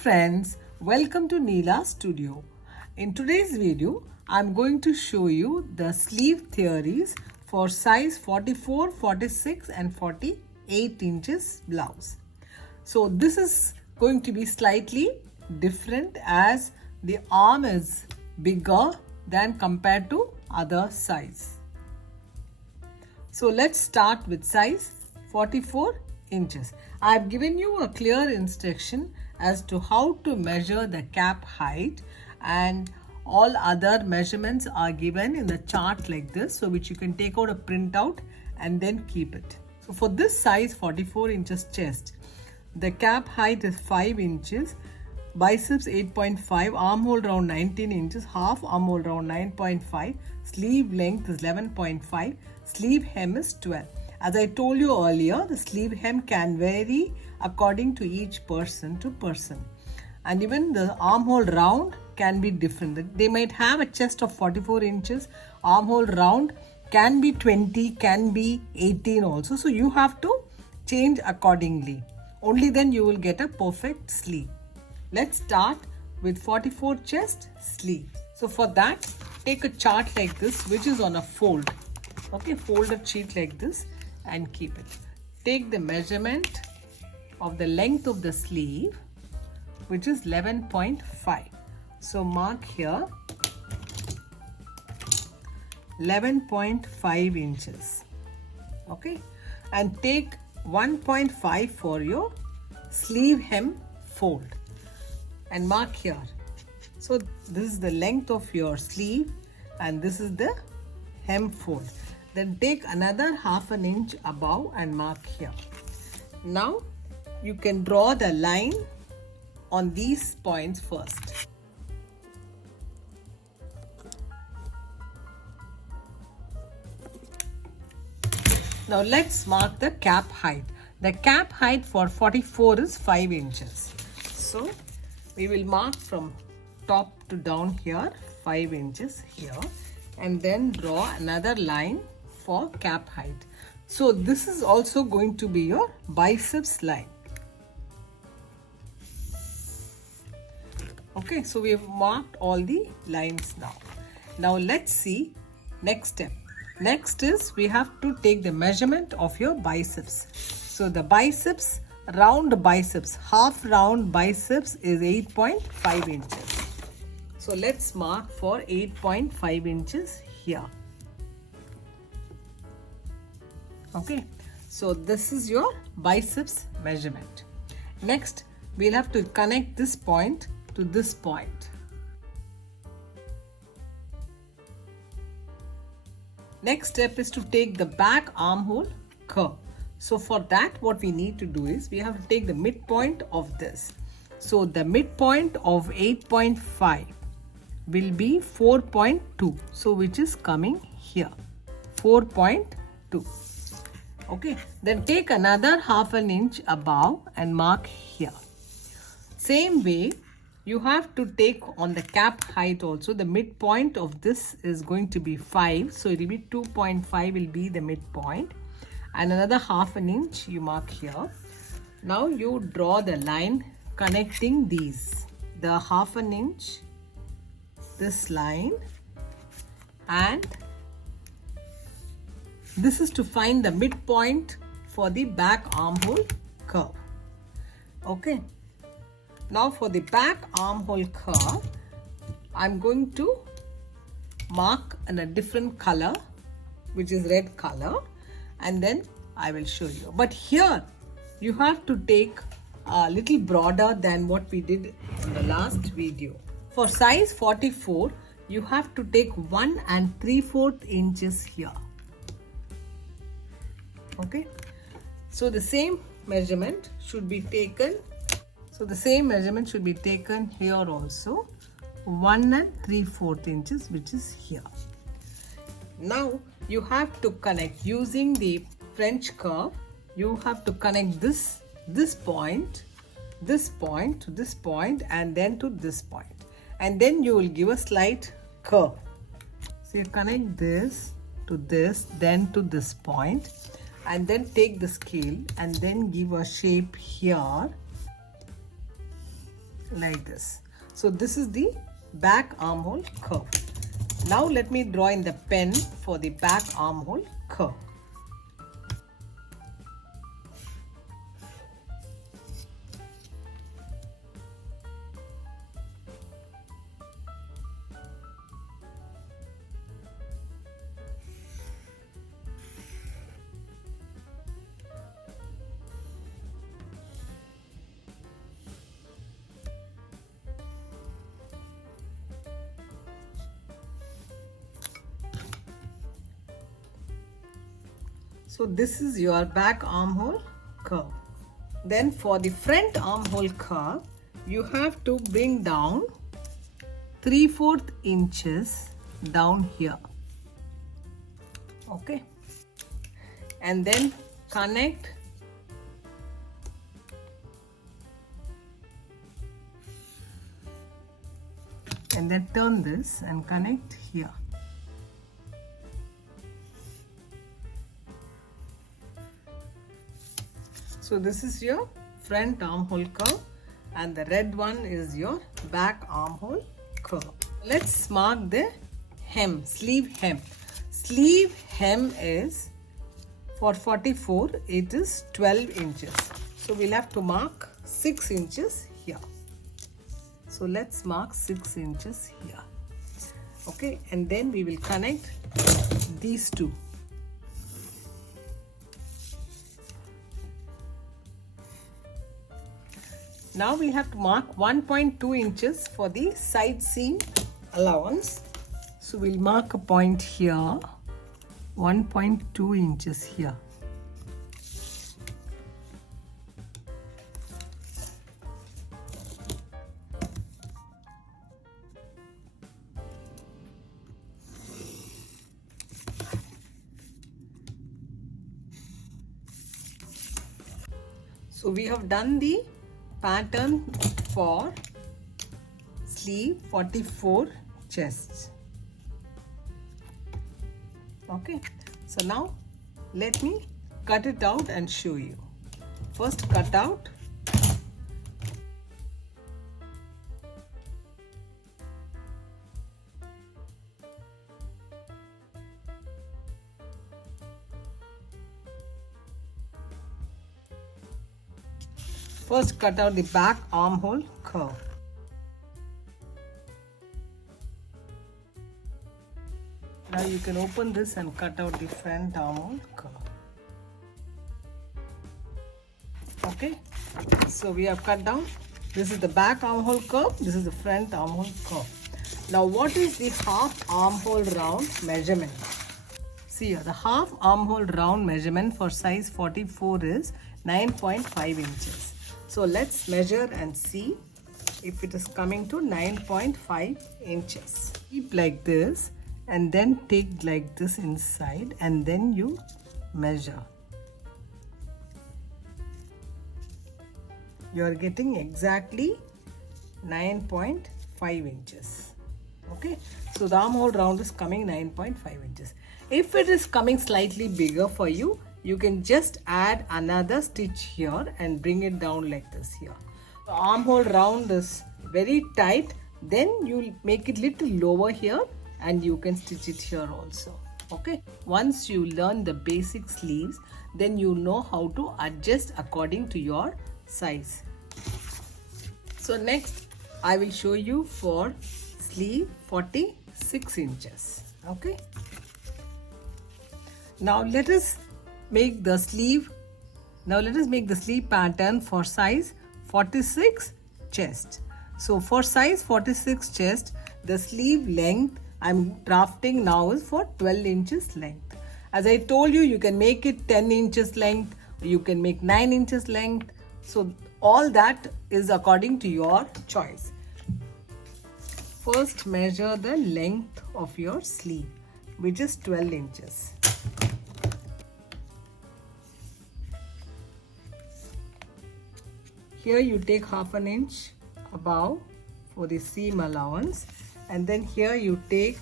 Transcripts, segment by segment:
friends, welcome to Neela Studio. In today's video, I'm going to show you the sleeve theories for size 44, 46 and 48 inches blouse. So this is going to be slightly different as the arm is bigger than compared to other size. So let's start with size 44 inches. I have given you a clear instruction as to how to measure the cap height, and all other measurements are given in the chart like this, so which you can take out a printout and then keep it. So for this size 44 inches chest, the cap height is 5 inches, biceps 8.5, armhole round 19 inches, half armhole round 9.5, sleeve length is 11.5, sleeve hem is 12. As I told you earlier, the sleeve hem can vary according to each person to person. And even the armhole round can be different. They might have a chest of 44 inches, armhole round can be 20, can be 18 also. So you have to change accordingly. Only then you will get a perfect sleeve. Let's start with 44 chest sleeve. So for that, take a chart like this, which is on a fold. Okay, folded sheet like this and keep it. Take the measurement of the length of the sleeve, which is 11.5. So mark here 11.5 inches. Okay, and take 1.5 for your sleeve hem fold and mark here. So this is the length of your sleeve and this is the hem fold. Then take another half an inch above and mark here. Now you can draw the line on these points first. Now let's mark the cap height. The cap height for 44 is 5 inches. So we will mark from top to down here 5 inches here, and then draw another line for cap height. So this is also going to be your biceps line. Okay, so we have marked all the lines now. Now let's see next step. Next is we have to take the measurement of your biceps. So the biceps, round biceps, half round biceps is 8.5 inches. So let's mark for 8.5 inches here. Okay, so this is your biceps measurement. Next, we'll have to connect this point to this point. Next step is to take the back armhole curve. So for that, what we need to do is we have to take the midpoint of this. So the midpoint of 8.5 will be 4.2. So which is coming here, 4.2. Okay, then take another half an inch above and mark here. Same way, you have to take on the cap height also. The midpoint of this is going to be 5. So it will be 2.5 will be the midpoint. And another half an inch you mark here. Now you draw the line connecting these. The half an inch, this line, and this is to find the midpoint for the back armhole curve. Okay. Now for the back armhole curve, I'm going to mark in a different color, which is red color, and then I will show you. But here you have to take a little broader than what we did in the last video. For size 44, you have to take 1 3/4 inches here. Okay, so the same measurement should be taken. So the same measurement should be taken here also, 1 3/4 inches, which is here. Now you have to connect using the French curve. You have to connect this point to this point, and then to this point, and then you will give a slight curve. So you connect this to this, then to this point, and then take the scale and then give a shape here like this. So this is the back armhole curve. Now let me draw in the pen for the back armhole curve. So this is your back armhole curve. Then for the front armhole curve, you have to bring down 3/4 inches down here. Okay. And then connect and then turn this and connect here. So this is your front armhole curve and the red one is your back armhole curve. Let's mark the hem, sleeve hem. Sleeve hem is for 44, it is 12 inches. So we'll have to mark 6 inches here. So let's mark 6 inches here. Okay, and then we will connect these two. Now we have to mark 1.2 inches for the side seam allowance. So we'll mark a point here, 1.2 inches here. So we have done the pattern for sleeve 44 chest. Okay, so now let me cut it out and show you. First cut out. First cut out the back armhole curve. Now you can open this and cut out the front armhole curve. Okay, so we have cut down. This is the back armhole curve, this is the front armhole curve. Now what is the half armhole round measurement? See here, the half armhole round measurement for size 44 is 9.5 inches. So let's measure and see if it is coming to 9.5 inches. Keep like this and then take like this inside and then you measure. You are getting exactly 9.5 inches. Okay, so the armhole round is coming 9.5 inches. If it is coming slightly bigger for you, you can just add another stitch here and bring it down like this here. The armhole round is very tight, then you'll make it little lower here and you can stitch it here also. Okay, once you learn the basic sleeves, then you know how to adjust according to your size. So next I will show you for sleeve 46 inches. Okay, now let us make the sleeve pattern for size 46 chest. So for size 46 chest, the sleeve length I'm drafting now is for 12 inches length. As I told you, you can make it 10 inches length, you can make 9 inches length. So all that is according to your choice. First measure the length of your sleeve, which is 12 inches. Here you take half an inch above for the seam allowance, and then here you take,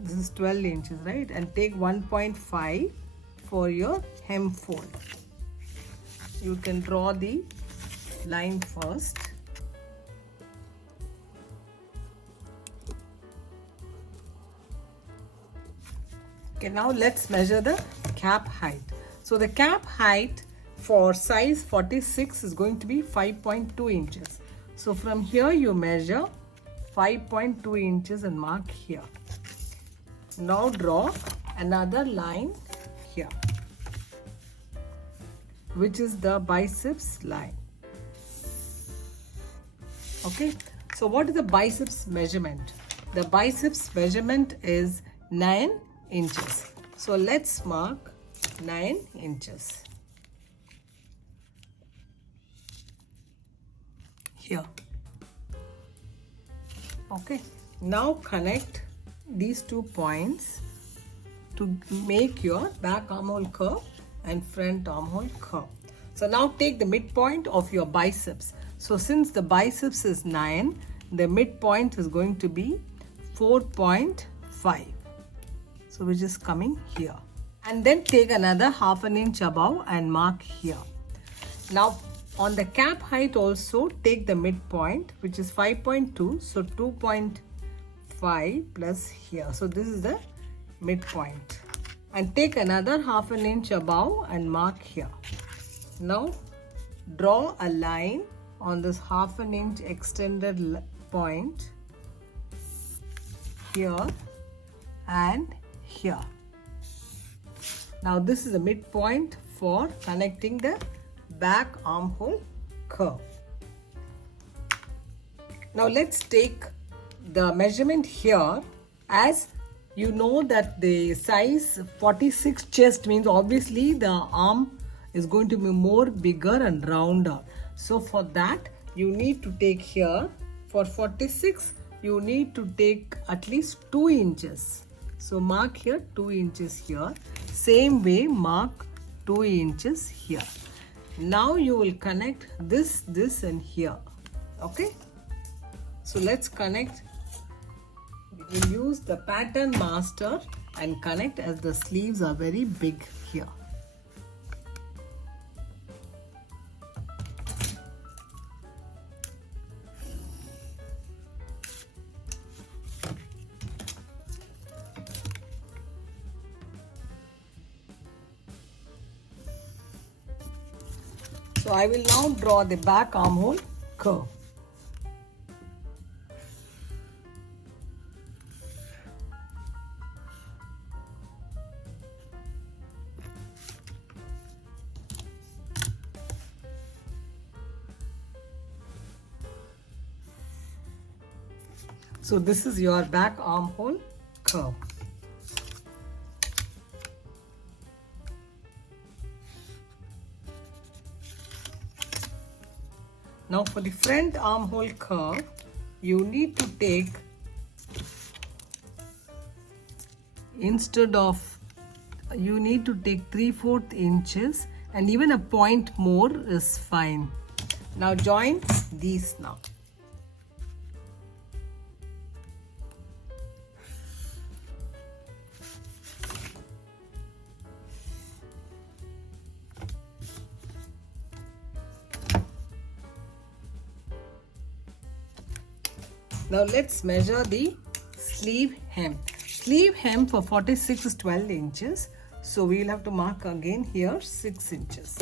this is 12 inches, right, and take 1.5 for your hem fold. You can draw the line first. Okay, now let's measure the cap height. So the cap height for size 46 is going to be 5.2 inches. So from here you measure 5.2 inches and mark here. Now draw another line here, which is the biceps line. Okay, so what is the biceps measurement? The biceps measurement is 9 inches. So let's mark 9 inches here. Okay, now connect these 2 points to make your back armhole curve and front armhole curve. So now take the midpoint of your biceps. So since the biceps is 9, the midpoint is going to be 4.5. So which is coming here. And then take another half an inch above and mark here. Now on the cap height also take the midpoint, which is 5.2. So 2.5 plus here. So this is the midpoint. And take another half an inch above and mark here. Now draw a line on this half an inch extended point here and here. Now this is the midpoint for connecting the back armhole curve. Now let's take the measurement here. As you know that the size 46 chest means obviously the arm is going to be more bigger and rounder. So for that you need to take here, for 46 you need to take at least 2 inches. So mark here 2 inches here. Same way mark 2 inches here. Now you will connect this and here. Okay. So let's connect. We will use the pattern master and connect as the sleeves are very big here. So I will now draw the back armhole curve. So this is your back armhole curve. Now for the front armhole curve, you need to take, instead of, you need to take 3/4 inches and even a point more is fine. Now join these now. Now let's measure the sleeve hem. Sleeve hem for 46 is 12 inches. So we will have to mark again here 6 inches.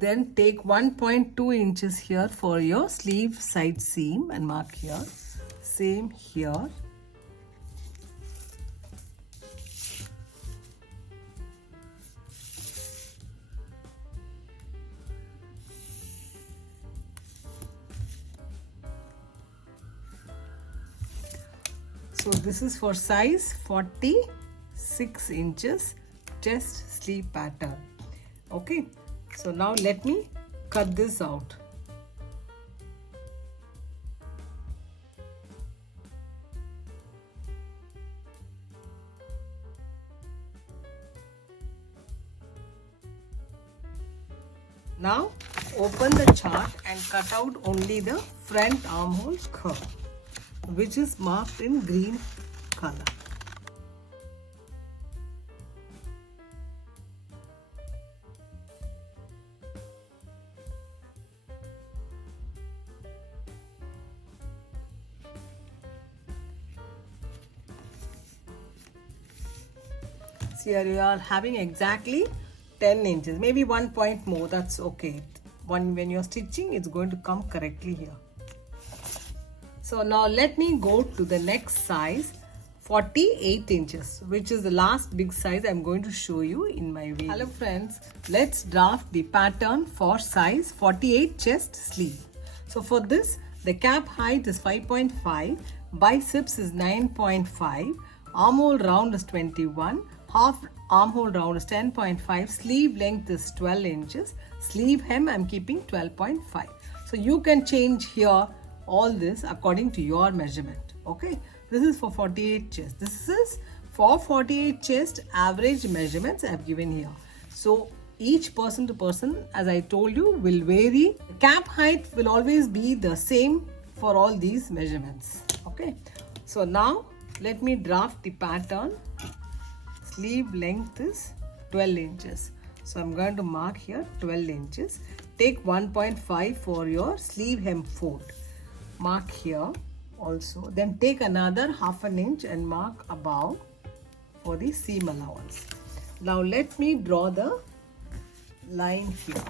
Then take 1.2 inches here for your sleeve side seam and mark here. Same here. So this is for size 46 inches chest sleeve pattern. Okay. So now let me cut this out. Now open the chart and cut out only the front armhole curve, which is marked in green color. See, here you are having exactly 10 inches, maybe 1 point more, that's okay. When you're stitching, it's going to come correctly here. So now let me go to the next size, 48 inches, which is the last big size I'm going to show you in my video. Hello friends, let's draft the pattern for size 48 chest sleeve. So for this, the cap height is 5.5, biceps is 9.5, armhole round is 21, half armhole round is 10.5, sleeve length is 12 inches, sleeve hem I'm keeping 12.5. So you can change here all this according to your measurement. Okay, this is for 48 chest. This is for 48 chest average measurements I have given here. So each person to person, as I told you, will vary. The cap height will always be the same for all these measurements. Okay, so now let me draft the pattern. Sleeve length is 12 inches. So I'm going to mark here 12 inches. Take 1.5 for your sleeve hem fold. Mark here also. Then take another half an inch and mark above for the seam allowance. Now let me draw the line here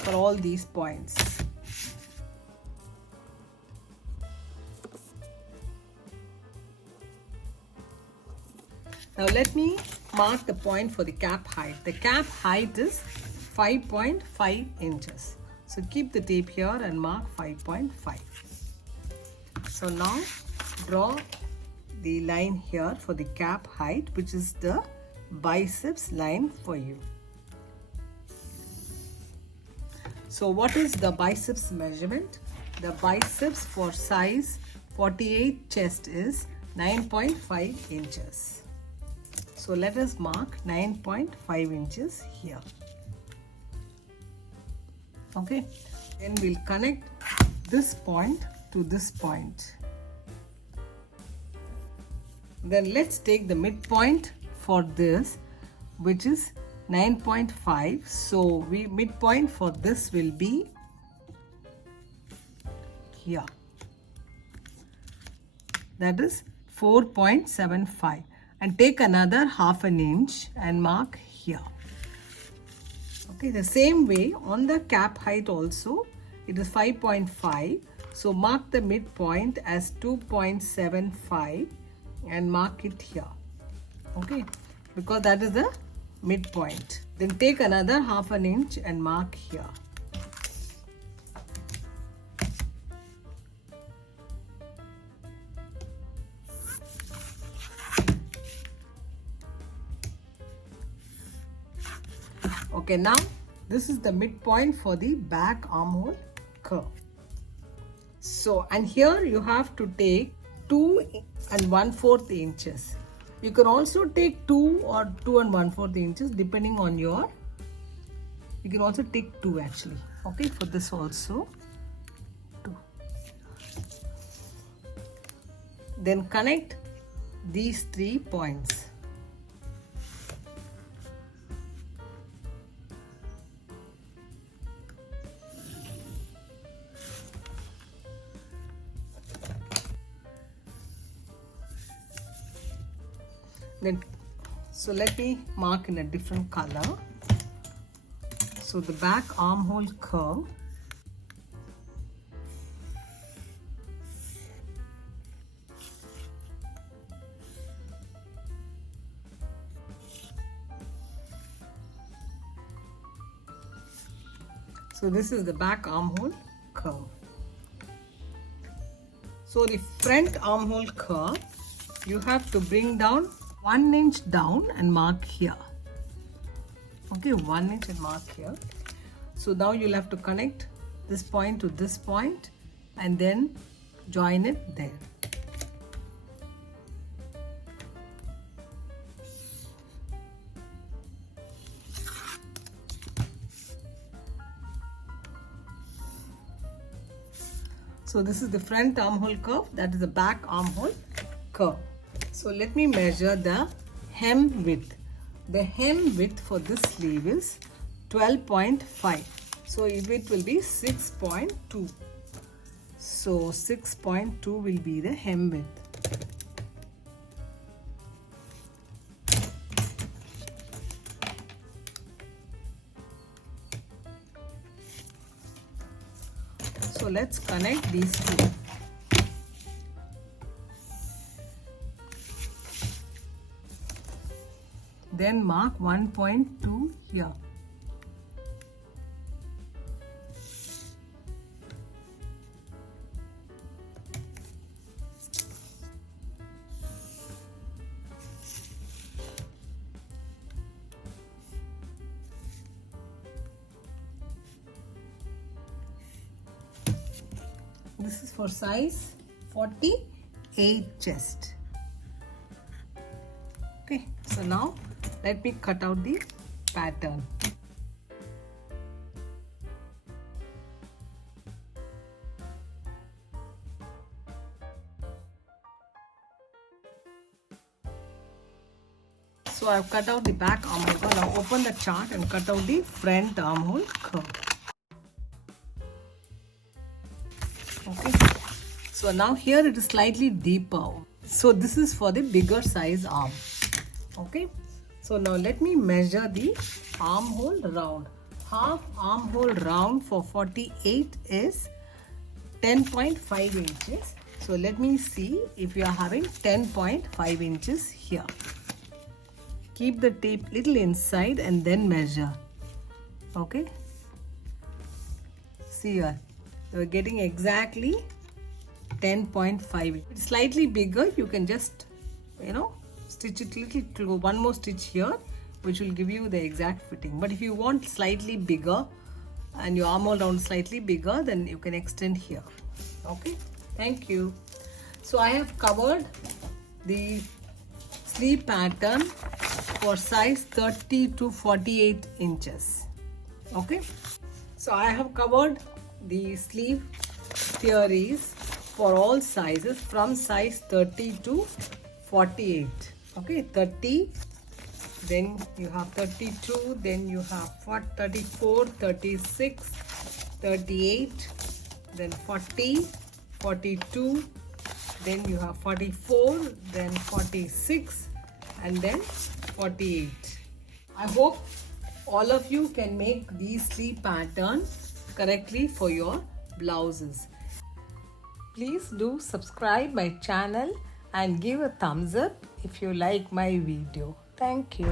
for all these points. Now let me mark the point for the cap height. The cap height is 5.5 inches. So keep the tape here and mark 5.5. So now draw the line here for the cap height, which is the biceps line for you. So what is the biceps measurement? The biceps for size 48 chest is 9.5 inches. So let us mark 9.5 inches here. Okay, then we'll connect this point to this point. Then let's take the midpoint for this, which is 9.5. So midpoint for this will be here. That is 4.75. And take another half an inch and mark here. Okay, the same way on the cap height also, it is 5.5. So mark the midpoint as 2.75 and mark it here. Okay, because that is the midpoint. Then take another half an inch and mark here. Okay, now this is the midpoint for the back armhole curve. So, and here you have to take 2 1/4 inches. You can also take 2 or 2 1/4 inches depending on your, you can also take 2 actually. Okay, for this also 2. Then connect these 3 points. Then, so let me mark in a different color. So the back armhole curve, so this is the back armhole curve. So the front armhole curve, you have to bring down 1 inch down and mark here. Okay, 1 inch and mark here. So now you'll have to connect this point to this point and then join it there. So this is the front armhole curve, that is the back armhole curve. So let me measure the hem width. The hem width for this sleeve is 12.5. So it will be 6.2. So 6.2 will be the hem width. So let's connect these two. Then mark 1.2 here. This is for size 48 chest. Okay, so now let me cut out the pattern. So I've cut out the back armhole curve. Now open the chart and cut out the front armhole curve. Okay, so now here it is slightly deeper. So this is for the bigger size arm. Okay, so now let me measure the armhole round. Half armhole round for 48 is 10.5 inches. So let me see if you are having 10.5 inches here. Keep the tape little inside and then measure. Okay, see here. We're getting exactly 10.5. It's slightly bigger. You can just, stitch it little, one more stitch here, which will give you the exact fitting. But if you want slightly bigger and your armhole round slightly bigger, then you can extend here. Okay, thank you. So I have covered the sleeve pattern for size 30 to 48 inches. Okay, so I have covered the sleeve theories for all sizes from size 30 to 48. Okay, 30, then you have 32, then you have 34, 36, 38, then 40, 42, then you have 44, then 46, and then 48. I hope all of you can make these sleeve patterns correctly for your blouses. Please do subscribe my channel and give a thumbs up if you like my video. Thank you.